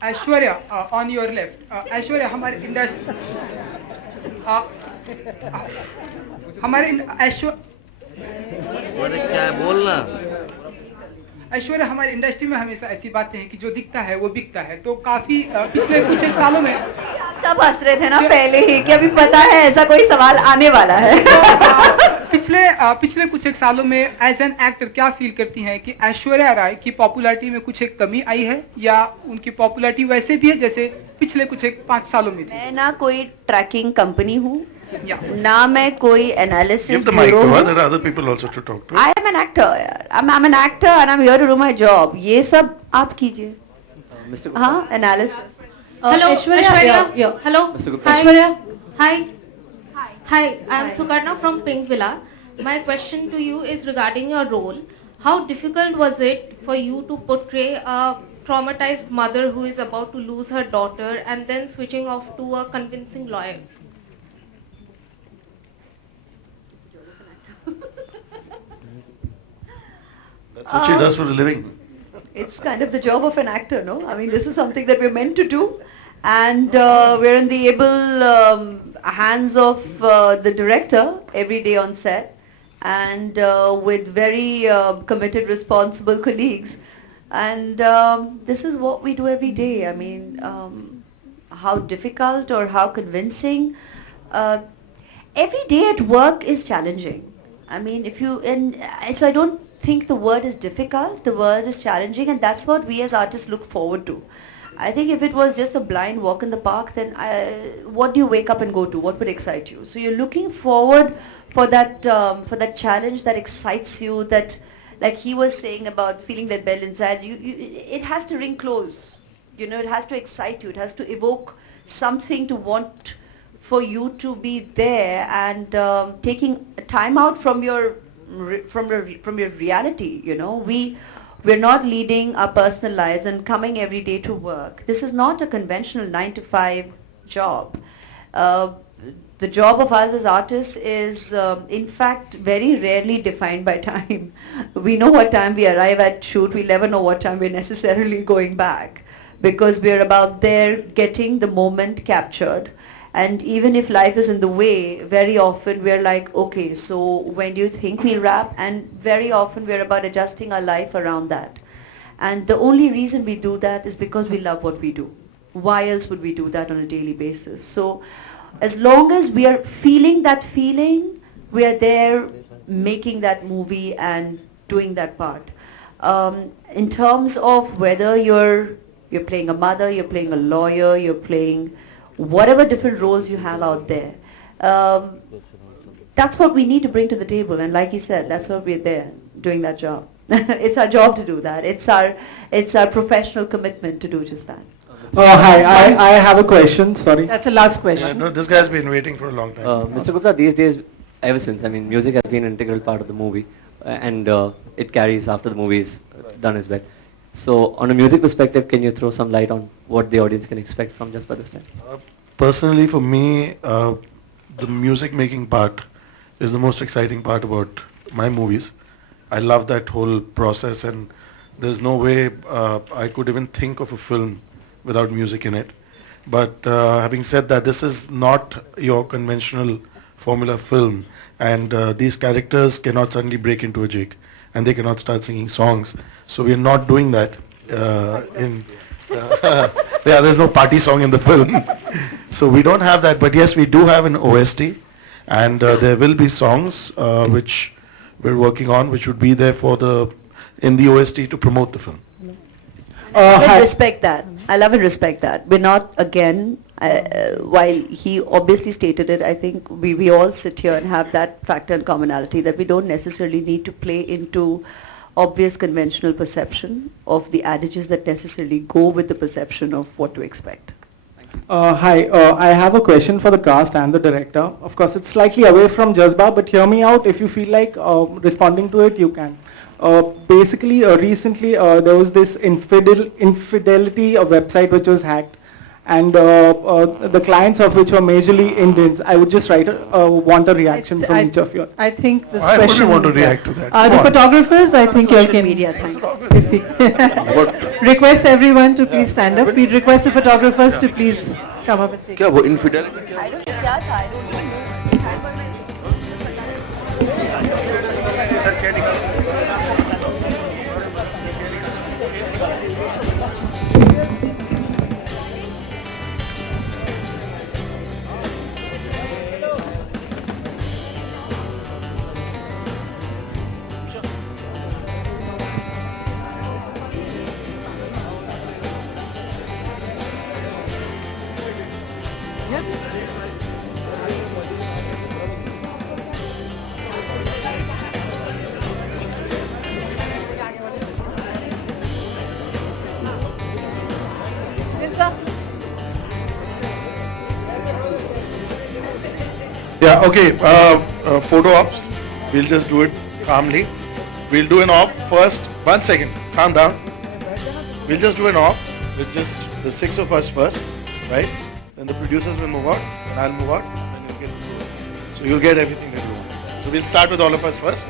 Aishwarya, on your left. Aishwarya, हमारे industry हमारे अरे क्या बोलना ऐश्वर्या, हमारी इंडस्ट्री में हमेशा ऐसी बातें हैं कि जो दिखता है वो बिकता है, तो काफी पिछले कुछ एक सालों में सब हंस रहे थे ना पहले ही कि अभी पता है ऐसा कोई सवाल आने वाला है। पिछले कुछ एक सालों में एज एन एक्टर क्या फील करती हैं कि ऐश्वर्या राय की पॉपुलैरिटी में कुछ एक कमी आई है, या उनकी पॉपुलैरिटी वैसे भी है जैसे पिछले कुछ एक 5 सालों में थी? मैं ना कोई ट्रैकिंग कंपनी हूँ, ना मैं कोई एनालिसिस ब्यूरो हूँ। I am an actor, I am an actor and I am here to do my job. ये सब आप कीजिए। हाँ, analysis. Hello, Aishwarya. Hello, Aishwarya. Hi. Hi, I am Sukarna from Pink Villa. My question to you is regarding your role. How difficult was it for you to portray a traumatized mother who is about to lose her daughter and then switching off to a convincing lawyer? That's what she does for a living. It's kind of the job of an actor, no? I mean, this is something that we're meant to do. And we're in the able hands of the director every day on set, and with very committed, responsible colleagues. And this is what we do every day. I mean, how difficult or how convincing. Every day at work is challenging. I mean, so I don't think the word is difficult, the word is challenging, and that's what we as artists look forward to. I think if it was just a blind walk in the park, then what do you wake up and go to? What would excite you? So you're looking forward for that challenge that excites you, that, like he was saying about feeling that bell inside you, it has to ring close. You know, it has to excite you. It has to evoke something to want for you to be there, and taking time out from your reality. You know, we're not leading our personal lives and coming every day to work. This is not a conventional 9-to-5 job. The job of us as artists is, in fact, very rarely defined by time. We know what time we arrive at shoot. We never know what time we're necessarily going back, because we're about there getting the moment captured. And even if life is in the way, very often we're like, okay, so when do you think we'll wrap? And very often we're about adjusting our life around that. And the only reason we do that is because we love what we do. Why else would we do that on a daily basis? So as long as we are feeling that feeling, we are there making that movie and doing that part. In terms of whether you're playing a mother, you're playing a lawyer, you're playing whatever different roles you have out there, that's what we need to bring to the table. And like he said, that's what we're there doing, that job. It's our job to do that. It's our professional commitment to do just that. Hi, I have a question. Sorry. That's the last question. No, this guy's been waiting for a long time. Mr. Gupta, these days, ever since, I mean, music has been an integral part of the movie, and it carries after the movie is done as well. So, on a music perspective, can you throw some light on what the audience can expect from Jazbaa this time? Personally, for me, the music making part is the most exciting part about my movies. I love that whole process, and there's no way I could even think of a film without music in it. But having said that, this is not your conventional formula film, and these characters cannot suddenly break into a jig, and they cannot start singing songs. So we are not doing that yeah, there's no party song in the film. So we don't have that, but yes, we do have an OST, and there will be songs which we're working on, which would be there in the OST to promote the film. I respect that. I love and respect that. We're not, again, while he obviously stated it, I think we all sit here and have that factor and commonality that we don't necessarily need to play into obvious conventional perception of the adages that necessarily go with the perception of what to expect. Hi, I have a question for the cast and the director. Of course, it's slightly away from Jazbaa, but hear me out. If you feel like responding to it, you can. Basically, recently there was this infidelity website which was hacked, and the clients of which were majorly Indians. I would just want a reaction from each of you. I think this I question. wouldn't want to react to that. The Come on. photographers, I think you all Social can media, thank you. request everyone to please stand up. We request the photographers to please come up and take. क्या वो infidelity क्या I don't know क्या था, I don't know. Yeah, okay. Photo ops. We'll just do it calmly. We'll do an op first. 1 second. Calm down. We'll just do an op with just the 6 of us first, right? Then the producers will move out, and I'll move out, and you'll get so you'll get everything that you want. So we'll start with all of us first.